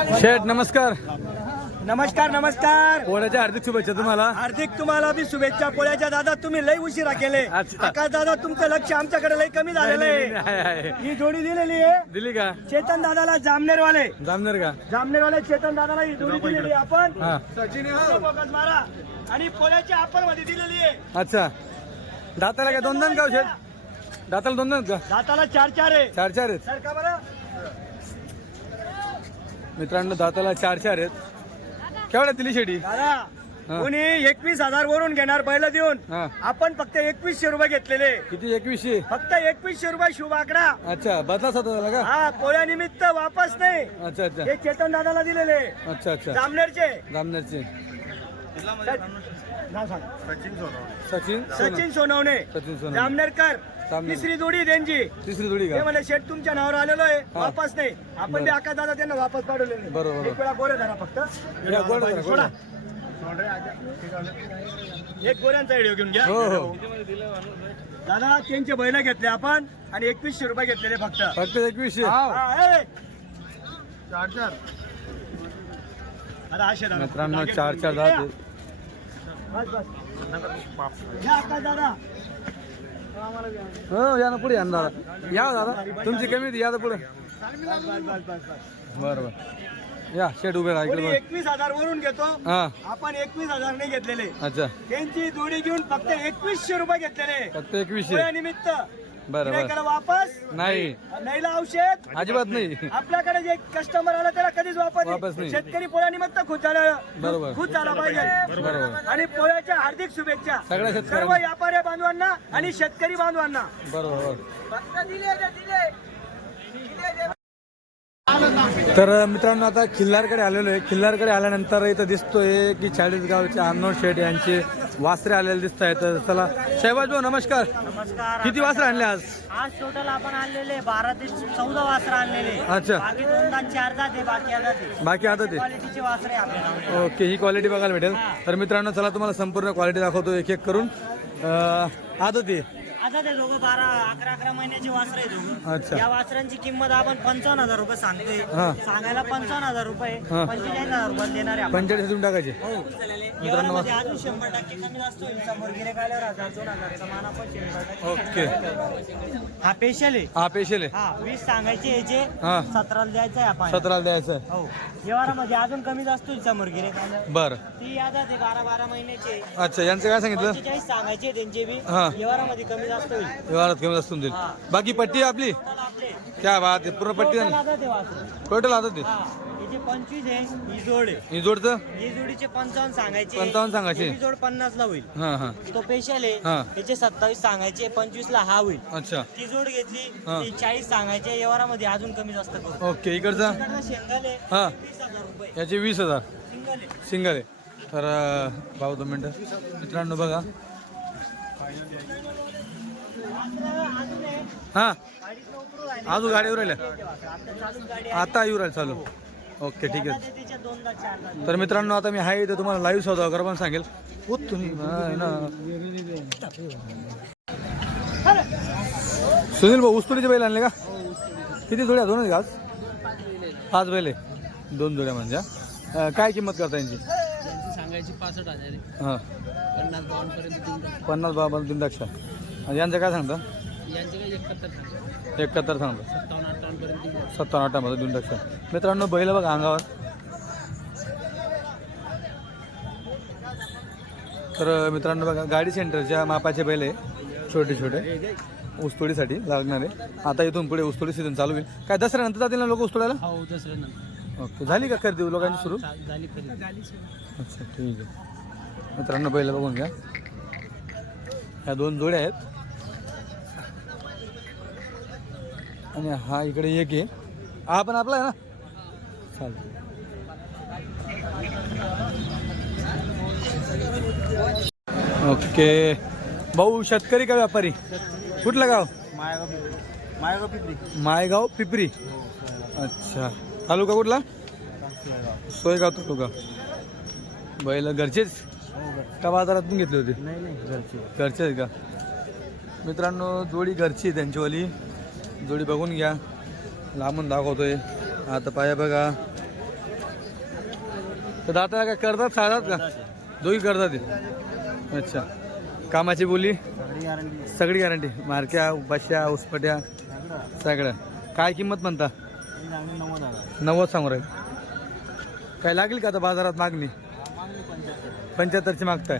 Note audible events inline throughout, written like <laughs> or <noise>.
शेठ नमस्कार. नमस्कार नमस्कार. पोळ्याच्या हार्दिक शुभेच्छा तुम्हाला. हार्दिक तुम्हाला बी शुभेच्छा. पोळ्याच्या दादा तुम्ही लई उशिरा केले. अच्छा. आकाश दादा तुमचं लक्ष आमच्याकडे लई कमी झालेलं नाही, नाही, आहे आहे, आहे. ही जोडी दिलेली आहे. दिली का? चेतन दादाला जामनेरवाले. जामनेर का? जामनेरवाले चेतन दादाला ही जोडी दिलेली आहे आपण. हा. फोकस मारा. आणि पोळ्याच्या आपण मध्ये दिलेली आहे. अच्छा. दाताला काय दोन दोन का हो, शेठ? दाताला दोन दोन का? दाताला चार चार आहे. चार चार आहेत. सर का बरं. मित्रांनो दाताला चार चार आहेत. केवढ्या दिली शेडी? दादा. कोणी एकवीस हजार वरून घेणार पहिलं देऊन? हा. आपण फक्त एकवीसशे रुपये घेतलेले. किती एकवीसशे? फक्त एकवीसशे रुपये शुभ आकडा. अच्छा बदलाच होता त्याला का? हा पोळ्यानिमित्त वापस नाही. अच्छा अच्छा. हे चेतन दादाला दिलेले. अच्छा अच्छा. जामनेरचे. जामनेरचे. नाव सांग. सचिन सचिन सोनवणे. सचिन सोनवणे. जामनेरकर. जामनेर. तिसरी जोडी त्यांची. तिसरी जोडी ते का म्हणजे शेठ तुमच्या नावावर आलेलो आहे. हा. वापस नाही. आपण. बी आकाश दादा त्यांना वापस पाठवले नाही. बरोबर. एक वेळा गोरे धरा फक्त. धरा, सोडा. एक गोऱ्यांचा व्हिडिओ घेऊन घ्या. हो हो. दादा त्यांचे बैल घेतले आपण आणि एकवीसशे रुपये घेतलेले फक्त. फक्त एकवीसशे. हा, ए. आता असे दादा. मित्रांनो चार चार आहेत. बस, बस. दादा. हो या ना पुढे या ना दादा. या दादा तुमची कमी होती या पुढे. बरं बरं. या शेट उभे राहा इकडे एकवीस हजार वरून घेतो हा. आपण एकवीस हजार नाही घेतलेले. अच्छा. त्यांची जोडी घेऊन फक्त एकवीसशे रुपये घेतलेले. फक्त एकवीसशे. निमित्त. बरं बरं. वापस? नाही. नाहीला औषध? अजिबात नाही. आपल्याकडे जे कस्टमर आला त्याला कधीच वापस वापस नाही. शेतकरी पोळ्यानिमित्त खुश झाला. बरोबर. खुश झाला पाहिजे. बरोबर. आणि पोळ्याच्या हार्दिक शुभेच्छा. सगळ्या सर्व व्यापारी बांधवांना आणि शेतकरी बांधवांना. बरोबर. तर मित्रांनो आता खिल्लारकडे आलेलो आहे. खिल्लारकडे आल्यानंतर इथं दिसतोय की चाळीसगावचे अमनोर शेठ यांचे वासरे आलेले दिसत आहेत. तर चला शहबाज भाऊ नमस्कार. नमस्कार. किती वासरे आणले आज? आज टोटल आपण आणलेले बारा ते चौदा वासरं आणलेले अच्छा. बाकी चार बाकी आता ते. बाकी आता ते. क्वालिटीचे वासरे आहे आपल्याला. ओके ही क्वालिटी बघायला भेटेल. तर मित्रांनो चला तुम्हाला संपूर्ण क्वालिटी दाखवतो एक एक करून आता ते. आता ते दोघं बारा अकरा अकरा महिन्याचे वासर आहे दोघं अच्छा. या वासरांची किंमत आपण पंचावन्न हजार रुपये सांगतोय. हा. सांगायला पंचावन्न हजार रुपये. हा. पंचेचाळीस हजार रुपये देणार आहे आपण. पंचेचाळीस देऊन टाकायचे. हो. अजून शंभर टक्के कमी जास्त होईल समोर गिरे आल्यावर हजार दोन हजारचा मान आपण शंभर टक्के ओके. हा स्पेशल आहे. हा पेशल आहे. हा वीस सांगायचे याचे हा. सतराला द्यायचं आहे आपण. सतराला द्यायचं आहे हो. व्यवहारामध्ये अजून कमी जास्त होईल समोर गिरे बरं. ती आता ते बारा बारा महिन्याचे. अच्छा यांचं काय सांगितलं? पंचेचाळीस सांगायचे त्यांचे बी. हा. व्यवहारामध्ये कमी जास्त होईल व्यवहारात कमी जास्त होऊन हा. बाकी पट्टी आपली आपले? क्या बात आहे पूर्ण पट्टी टोटल आता ते टोटल आता ते. हा पंचवीस आहे ही जोड आहे ही जोडचं ही जोडीचे पंचावन्न सांगायचे. 55 सांगायचे. ही जोड पन्नास ला होईल हां. हां. तो स्पेशल आहे त्याचे सत्तावीस सांगायचे पंचवीस ला हा होईल अच्छा. ती जोड घेतली हा. ती चाळीस सांगायचे व्यवहारामध्ये अजून कमी जास्त करू ओके इकडचा? इकडनं शेंगल आहे हा. वीस हजार रुपये याचे वीस हजार. सिंगल आहे सिंगल आहे. तर अं, भाऊ दोन मिनटं. मित्रांनो बघा. हां. अजून गाडीवर राहिल्या. आता गाडी येऊ राहील चालू. ओके ठीक आहे. तर मित्रांनो आता मी आहे इथे तुम्हाला लाईव्ह सौदा वगैरे पण सांगेल. सुनील भाऊ उस्तुडीचे बैल आणले का? किती जोड्या दोनच आज पाच बैल आहे. दोन जोड्या म्हणजे काय किंमत करता यांची? सांगायची पासष्ट हजार हां. पन्नास बावन्नपर्यंत पन्नास बाबा आणि यांचं काय सांगता? यांचे काही एकाहत्तर सांगा एकाहत्तर सांगता. सत्तावन्न अठ्ठावन्नपर्यंत देऊन सत्तावन्न अठ्ठामध्ये दोन लक्ष मित्रांनो बैल बघा अंगावर. तर मित्रांनो बघा गाडी सेंटरच्या मापाचे बैल आहे. छोटे छोटे. ऊसतोडीसाठी लागणारे. आता इथून पुढे ऊसतोडी सीझन चालू होईल. काय दसऱ्यानंतर जातील ना लोक ऊसतोडायला? हो दसऱ्यानंतर. ओके. झाली का खरेदी? लोकांची सुरू? चा- झाली खरेदी. अच्छा ठीक आहे. मित्रांनो बैल बघून घ्या. ह्या दोन जोड्या आहेत. आणि हा इकडे एक आहे. हा पण आपला आहे ना? चालतं ओके. भाऊ शेतकरी का व्यापारी? कुठलं गाव? मायगाव पिपरी. अच्छा. तालुका कुठला? सोयगाव तालुका. बैल घरचेच? का बाजारातून घेतले होते? नाही नाही घरचे. घरचे आहेत का? मित्रांनो जोडी घरची आहे त्यांचीवाली. जोडी बघून घ्या. लांबून दाखवतोय. आता पाया बघा. तर दाता काय करतात? साधात का? दोघी करतात अच्छा. कामाची बोली? सगळी गॅरंटी मारक्या बश्या उसपट्या सगळ्या. काय किंमत म्हणता? नव्वद सांगू राहील. काय लागेल का आता बाजारात मागणी? पंच्याहत्तरची मागताय.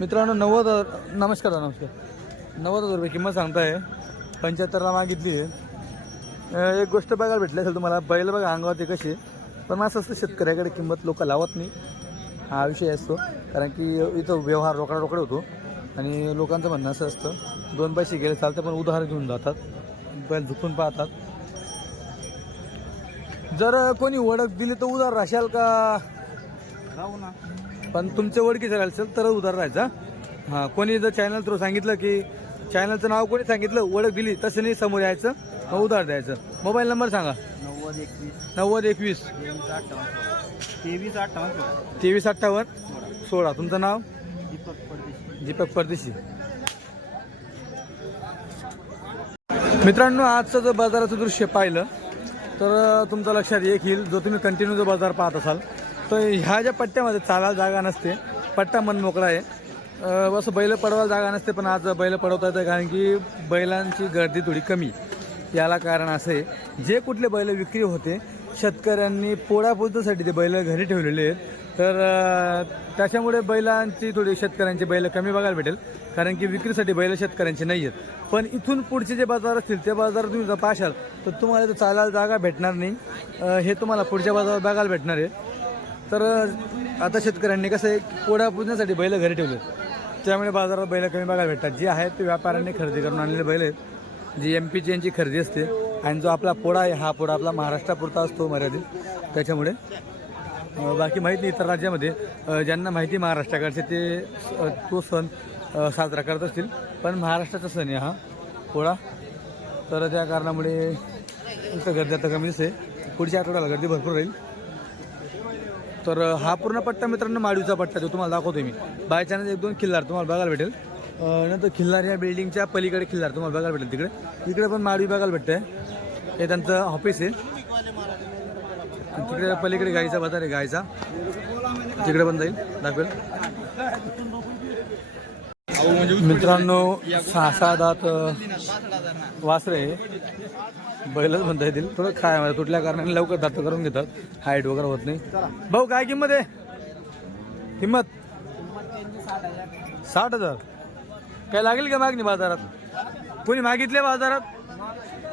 मित्रांनो नव्वद नमस्कार नमस्कार. नव्वद हजार रुपये किंमत सांगताय. पंच्याहत्तरला मागितली आहे. एक गोष्ट बघायला भेटली असेल तुम्हाला बैल बघा अंगावरती कशी पण असं असतं शेतकऱ्याकडे किंमत लोक लावत नाही. हा विषय असतो. कारण की इथं व्यवहार रोकडा रोकडे होतो. आणि लोकांचं म्हणणं असं असतं दोन पैसे गेले चालतं पण उधार घेऊन जातात. बैल झुकून पाहतात. जर कोणी ओळख दिली तर उधार राशाल का? पण तुमचे ओळखी जर असेल तर उधार राहायचा हां. कोणी जर चॅनल थ्रू सांगितलं की चॅनलचं नाव कोणी सांगितलं ओळख दिली तसं नाही समोर यायचं मग उधार द्यायचं. मोबाईल नंबर सांगा. नव्वद एकवीस. नव्वद एकवीस. तेवीस अठ्ठावन्न. तेवीस अठ्ठावन्न. सोळा. तुमचं नाव? दीपक परदेशी. दीपक परदेशी. मित्रांनो आजचं जर बाजाराचं दृश्य पाहिलं तर अं, तुमच्या लक्षात येईल जो तुम्ही कंटिन्यू जो बाजार पाहत असाल तर ह्या ज्या पट्ट्यामध्ये चालायला जागा नसते पट्टा मन मोकळा आहे. असं बैल पडवायला जागा नसते पण आज बैल पडवता येतं कारण की बैलांची गर्दी थोडी कमी. याला कारण असं आहे जे कुठले बैल विक्री होते शेतकऱ्यांनी पोळापोजण्यासाठी ते बैल घरी ठेवलेले आहेत. तर त्याच्यामुळे बैलांची थोडी शेतकऱ्यांची बैल कमी बघायला भेटेल. कारण की विक्रीसाठी बैल शेतकऱ्यांचे नाही आहेत. पण इथून पुढचे जे बाजार असतील ते बाजार तुम्ही जर पाशाल तर तुम्हाला इथं चालायला जागा भेटणार नाही. हे तुम्हाला पुढच्या बाजारात बघायला भेटणार आहे. तर आता शेतकऱ्यांनी कसं आहे पोळ्या पुजण्यासाठी बैल घरी ठेवले त्यामुळे बाजारात बैल कमी बघायला भेटतात. जे आहेत ते व्यापाऱ्यांनी खरेदी करून आणलेले बैल आहेत. जी एम पीची यांची खरेदी असते. आणि जो आपला पोळा आहे हा पोळा आपला महाराष्ट्रापुरता असतो मर्यादित. त्याच्यामुळे बाकी माहीत नाही इतर राज्यामध्ये. ज्यांना माहिती महाराष्ट्राकडचे ते तो सण साजरा करत असतील. पण महाराष्ट्राचा सण आहे हा पोळा. तर त्या कारणामुळे इथं गर्दी आता कमीच आहे पुढच्या आठवड्याला गर्दी भरपूर राहील. तर हा पूर्ण पट्टा मित्रांनो माडीचा पट्टा तो तुम्हाला दाखवतो मी. बाय चान्स एक दोन खिल्लार तुम्हाला बघायला भेटेल. नंतर खिल्लार या बिल्डिंगच्या पलीकडे खिल्लार तुम्हाला बघायला भेटेल तिकडे. तिकडे पण माडवी बघायला भेटतंय. हे त्यांचं ऑफिस आहे. तिकडे पलीकडे गाईचा बाजार आहे गायचा तिकडे पण जाईल. दाखवेल. मित्रांनो सहा सहा दात वासरे. बैलच म्हणता येतील. थोडं खाय म्हणजे तुटल्या कारणाने लवकर दात करून घेतात. हाईट वगैरे होत नाही. भाऊ काय किंमत आहे? किंमत? साठ हजार. काय लागेल का मागणी बाजारात? कोणी मागितले बाजारात?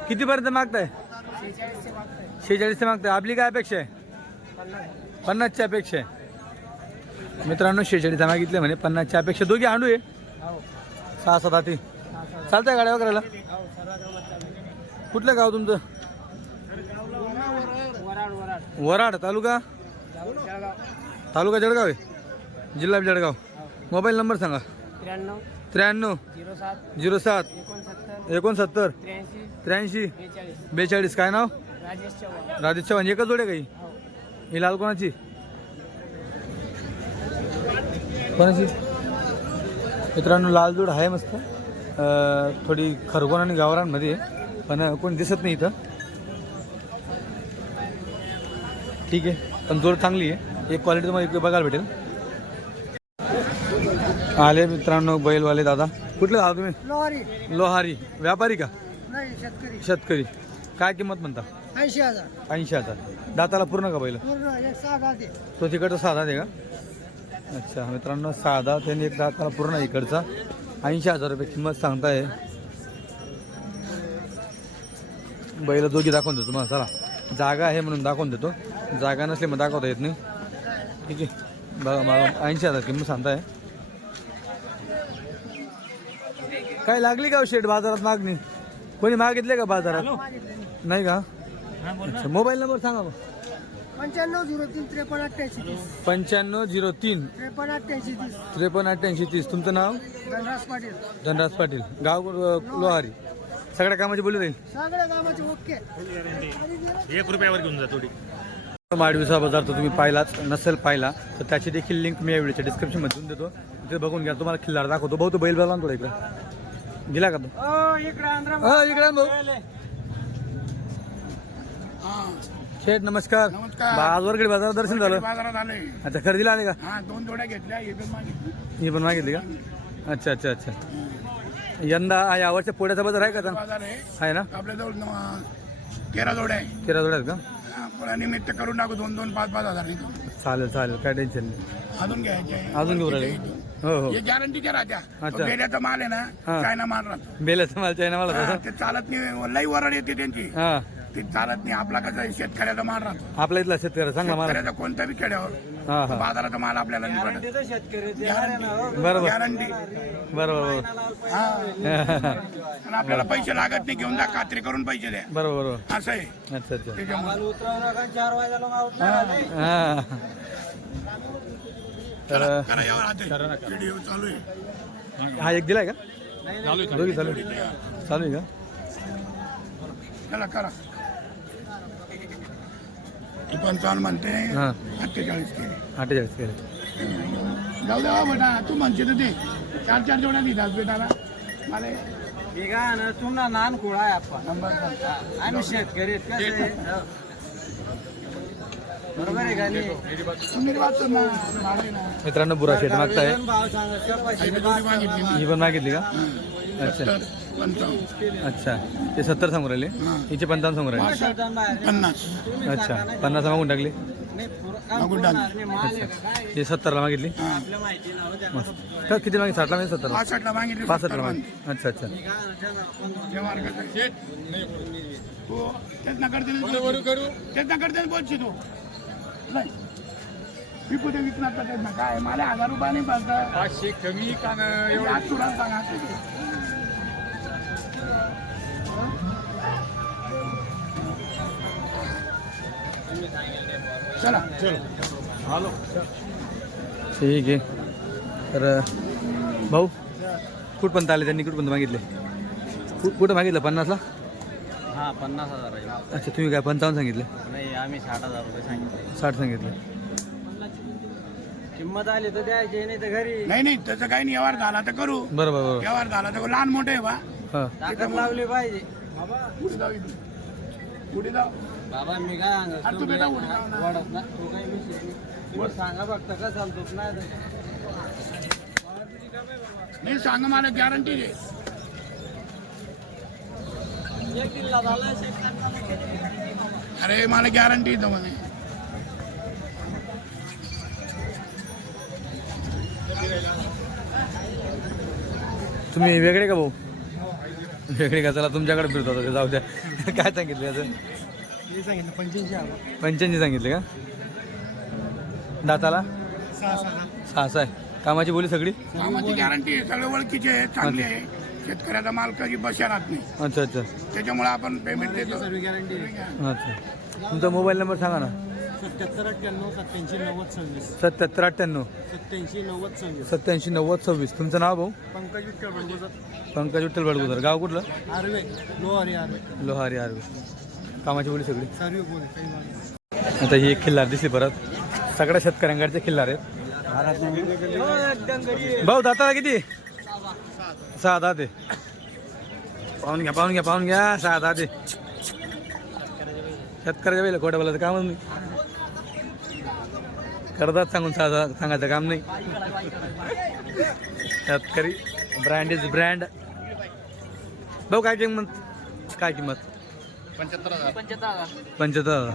कितीपर्यंत मागताय? शेहेचाळीसचे मागताय. आपली काय अपेक्षा आहे? पन्नासची अपेक्षा आहे. मित्रांनो शेहेचाळीस मागितले म्हणे. पन्नासच्या अपेक्षा. दोघी आणू आहे. सहा सात हाती. चालतंय गाड्या वगैरेला? कुठलं गाव तुमचं? वराड तालुका? तालुका जळगाव आहे. जिल्हा जळगाव. मोबाईल नंबर सांगा. त्र्याण्णव त्र्याण्णव झिरो सात एकोणसत्तर त्र्याऐंशी बेचाळीस. काय नाव? राजेश चव्हाण. एकच जोडे काही ही? लाल कोणाची? कोणाची? मित्रांनो लाल जोड आहे मस्त. थोडी खरगोण आणि गावरांमध्ये आहे. पण कोणी दिसत नाही इथं. ठीक आहे. पण जोड चांगली आहे. एक क्वालिटी तुम्हाला बघायला भेटेल. आले मित्रांनो बैलवाले दादा. कुठले दादा तुम्ही? लोहारी. लोहारी. व्यापारी का? नाही शेतकरी. शेतकरी. काय किंमत म्हणता? ऐंशी हजार. ऐंशी हजार. दाताला पूर्ण का बैल? ते. तिकडचा साधा आहे का? अच्छा मित्रांनो साधा त्यांनी एक दाताला पूर्ण इकडचा. ऐंशी हजार रुपये किंमत सांगताय. बैल दोघी दाखवून देतो मला चला. जागा आहे म्हणून दाखवून देतो. जागा नसली मग दाखवता येत नाही. ठीक आहे. बघा मला ऐंशी हजार किंमत सांगताय. काय लागली का शेट बाजारात मागणी? कोणी मागितले का बाजारात? नाही का? अच्छा मोबाईल नंबर सांगा मग पंच्याण्णव झिरो तीन त्रेपन्न अठ्ठ्याऐंशी तीस. पंच्याण्णव झिरो तीन. त्रेपन्न अठ्ठ्याऐंशी तीस. त्रेपन्न अठ्ठ्याऐंशी तीस. तुमचं नाव? धनराज पाटील. धनराज पाटील. गाव लोहारी. सगळ्या कामाची बोली राहील? सगळ्या कामाचे ओके. एक रुपयावर घेऊन जा थोडी. माडवीचा बाजार तर तुम्ही पाहिलाच नसेल पाहिला तर त्याची देखील लिंक मी या व्हिडिओच्या डिस्क्रिप्शनमध्ये देऊन देतो. ते बघून घ्या तुम्हाला खिल्लार दाखवतो. भाऊ तो बैल बघा थोडा इकडे? गेला का तो इकडे हा भाऊ. शेठ नमस्कार. वरगडी बाजार दर्शन झालं. बाजारात आले अच्छा खरेदीला आले का? हा दोन जोड्या घेतल्या हे ही पण मागितली का? अच्छा अच्छा अच्छा. यंदा हा यावर्षी पोळ्याचा बाजार आहे का आता? बाजार आहे. आहे ना? आपल्याजवळ न- तेरा जोड्या आहे. तेरा जोड्यात का? हा, पुन्हा निमित्त करून टाकू दोन दोन पाच पाच हजार इथून. चालेल चालेल काय टेन्शन नाही. अजून घ्यायचे आहे. अजून घेऊ राहिले. हो हो. हे गॅरंटीच्या राहत्या. अच्छा. तो गेल्याचा माल आहे हा. ना चायना माल राहतो. बेलाचं मला चायना मला हा, तसं ते चालत नाही लई वरड येते त्यांची. हा. ती चालत नाही. आपला कसं आहे, शेतकऱ्याचा माल राहतो. आपला इथला शेतकरी चांगला माल. शेतकऱ्याचा कोणता बी खेड्यावर. हा तो हा बाजाराचा माल आपल्याला नाही पडत हो. बरोबर. गॅरंटी बरोबर बरोबर. हा. आणि आपल्याला पैसे लागत नाही घेऊन जा खात्री करून पैसे द्या. बरोबर बरोबर. असं आहे. अच्छा अच्छा. त्याच्यामुळे. हा. तर करा यावर व्हिडिओ चालू आहे. हा एक दिलाय का? दोघी चालू आहे? चालू आहे का? चला करा. पंचावन्न म्हणते. हा. अठ्ठेचाळीस केले. अठ्ठेचाळीस केले. जाऊ द्या बेटा तू म्हणते तर ते चार चार जोड्या दितात बेटाला. मला हे काय ना तुम्हाला नान खुळा आहे आपण नंबर. आम्ही शेतकरी आहेत, कसं आहे? हो. बरोबर आहे का नाही? तुम्ही वाचतो ना मित्रांनो बुरा शेट मागताय. भाव. ही पण मागितली का? अच्छा. सत्तर पंचावन्न. अच्छा. ते सत्तर सांगून राहिले? हिचे पंचावन्न सांगून राहिले? पन्नास. अच्छा. पन्नास मागून टाकली? नाही, मागून. नाही. काय? हे सत्तरला मागितली? मस्त. का किती मागितली? साठला मागितली सत्तरला? पासष्टला मागितली. पासष्टला सत्तर मागितली. अच्छा अच्छा. तू तेच ना करते करू तेच ना करते बोलशी तू. नाही. मी कुठे विकणार तर काय? मला हजार रुपये नाही पाहता. पाचशे कमी का तुला सांगा ठीक आहे. तर भाऊ कुठपर्यंत आले त्यांनी कुठपर्यंत मागितले? कु- कुठं मागितलं? पन्नासला? हा पन्नास हजार आहे. अच्छा तुम्ही काय पंचावन्न सांगितले? नाही आम्ही साठ हजार रुपये सांगितले. साठ सांगितले. किंमत आली तर द्यायची नाही तर घरी. नाही नाही तसं काही नाही व्यवहार झाला तर करू. बरोबर बरोबर व्यवहार झाला तर लहान मोठे आहे बा. हां. लावली पाहिजे. जाऊ. पुढे जाऊ? बाबा मी काय सांगत तू बेटा. वाढत ना. तू काही विषय तुम्ही सांगा फक्त का चालतोच नाही. नाही सांग मला गॅरंटी दे. अरे मला गॅरंटी येतो म्हणे. तुम्ही वेगळे का भाऊ? वेगळे का? चला तुमच्याकडे फिरतो जाऊ द्या. <laughs> काय सांगितले याचं? मी सांगितलं पंच्याऐंशी सांगितले का? दाताला? सहा सहा. सहा सहा आहे. कामाची बोली सगळी? कामाची गॅरंटी आहे. सगळे ओळखीचे आहे चांगले आहे शेतकऱ्याचा माल कधी बशा राहत नाही. अच्छा अच्छा. त्याच्यामुळे आपण पेमेंट देतो. सर्व गॅरंटी अच्छा. तुमचा मोबाईल नंबर सांगा ना. सत्याहत्तर अठ्ठ्याण्णव सत्याऐंशी नव्वद सव्वीस. सत्याहत्तर अठ्ठ्याण्णव. सत्याऐंशी नव्वद सव्वीस. सत्याऐंशी नव्वद सव्वीस. तुमचं नाव भाऊ? पंकज विठ्ठल बडगुजर. पंकज विठ्ठल बडगुदर गाव कुठलं? आर्वे. लोहारी आर्वे. लोहारी आर्वे. कामाची बोली सगळी. आता ही एक खिल्लार दिसली परत. सगळ्या शेतकऱ्यांकडचे खिल्लार आहेत. भाऊ दाताला किती? सहा दहा ते पाहून घ्या पाहून घ्या पाहून घ्या. सहा दहा ते शेतकऱ्याच्या वेळेला खोट्या बोलायचं काम नाही. करतात सांगून सहा सांगायचं काम नाही. शेतकरी ब्रँड इज ब्रँड भाऊ काय किंमत? काय किंमत? पंच्याहत्तर हजार.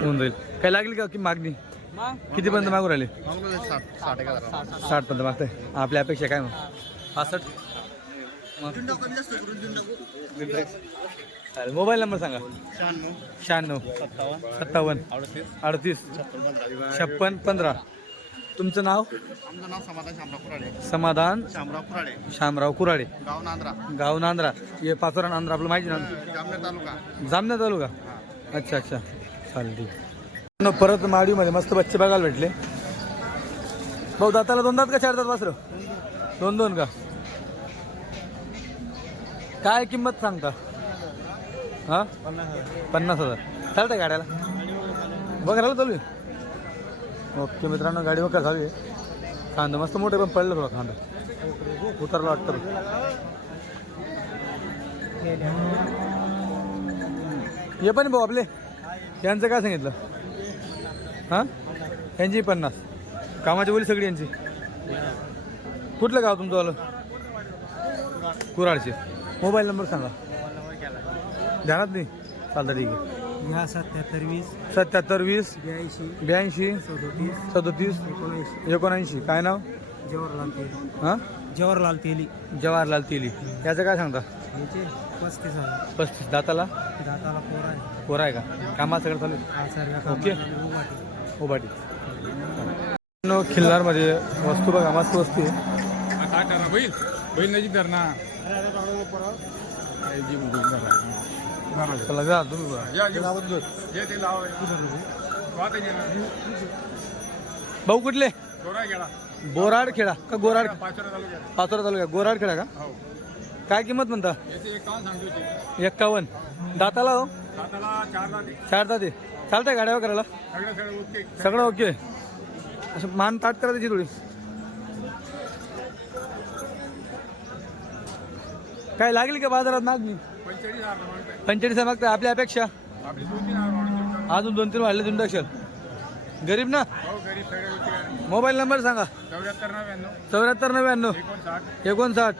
होऊन जाईल. काय लागली का की मागणी? कितीपर्यंत मागू राहिले? साठ पर्यंत मागताय आपल्या अपेक्षा काय मग? पासष्ट? चालेल मोबाईल नंबर सांगा. शहाण्णव. सत्तावन्न. अडतीस. छप्पन पंधरा. तुमचं नाव? आमचं नाव समाधान शामराव कुराडे. समाधान शामराव कुराडे. शामराव कुराडे. गाव नांद्रा. गाव नांद्रा. हे पाचोरा नांद्रा आपलं माहिती ना जामनेर तालुका. जामण्यात तालुका? अच्छा अच्छा. चालेल ठीक न, परत माडीमध्ये मस्त बच्चे बघायला भेटले. भाऊ दाताला दोन दात का चार दात वासरं? दोन दोन का? काय किंमत सांगता? हा? पन्नास हजार. चालतंय गाड्याला. बघायला चालू आहे. ओके मित्रांनो गाडी बघा झाली आहे मस्त मोठे पण पडलं थोडा कांदा उतरला वाटतं हे पण भाऊ आपले. यांचं काय सांगितलं? हां? यांची पन्नास. कामाची बोली सगळी यांची. कुठलं गाव तुमचं आलं कुराडचे मोबाईल नंबर सांगा. ध्यानात नाही? चालतं ठीक आहे. सत्याहत्तर वीस सत्याहत्तर वीस ब्याऐंशी ब्याऐंशी सदोतीस सदोतीस एकोणऐंशी. एकोणऐंशी. काय नाव? जवाहरलाल तेली. हां? जवाहरलाल तेली. जवाहरलाल तेली. याचं काय सांगता? याचे पस्तीस हजार. पस्तीस. दाताला? दाताला पोर आहे. कोरा आहे का? कामात सगळं चालू आहे? हा सर्व ओके. कामाला उभाटी. नो खिल्लारमध्ये वस्तू बघा मस्त वस्तू आहे. आता धर बैल बैल नजीक धर ना? चला जा तुम्ही बघा. भाऊ कुठले? बोराड खेळा का गोराड? पाचोरा तालुका गोराड खेळा का? काय किंमत म्हणता? एक्कावन्न दाताला हो? चार दाते. चालतंय गाड्यावर करायला सगळं ओके. असं मान ताट करा त्याची थोडी. काय लागेल का बाजारात मागणी? पंचेचाळीस मागते आपल्या अपेक्षा? अजून दोन तीन वाढले दोन असेल गरीब ना? मोबाईल नंबर सांगा. चौऱ्याहत्तर नव्याण्णव. एकोणसाठ.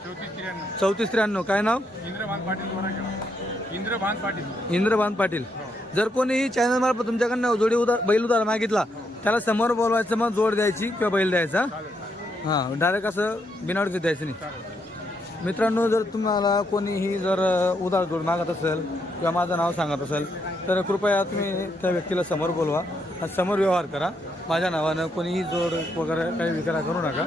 चौतीस त्र्याण्णव. काय नाव? इंद्रभान पाटील पाटील. जर कोणीही चॅनल मार्फत तुमच्याकडनं जोडी उदार बैल उदार मागितला त्याला समोर बोलवायचं मग जोड द्यायची किंवा बैल द्यायचा. हां डायरेक्ट असं बिनावडीचं द्यायचं नाही. मित्रांनो जर तुम्हाला कोणीही जर उदार जोड मागत असेल किंवा माझं नाव सांगत असेल तर कृपया तुम्ही त्या व्यक्तीला समोर बोलवा. समोर व्यवहार करा. माझ्या नावानं कोणीही जोड वगैरे काही विकारा करू नका.